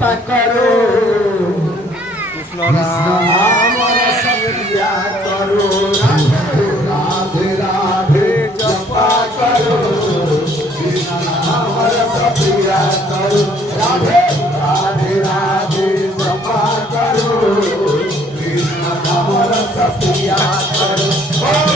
जपा करो कृष्ण नाम रस पिया करो राधे राधे जपा करो कृष्ण नाम रस पिया करो राधे राधे राधे जपा करो कृष्ण नाम रस पिया करो।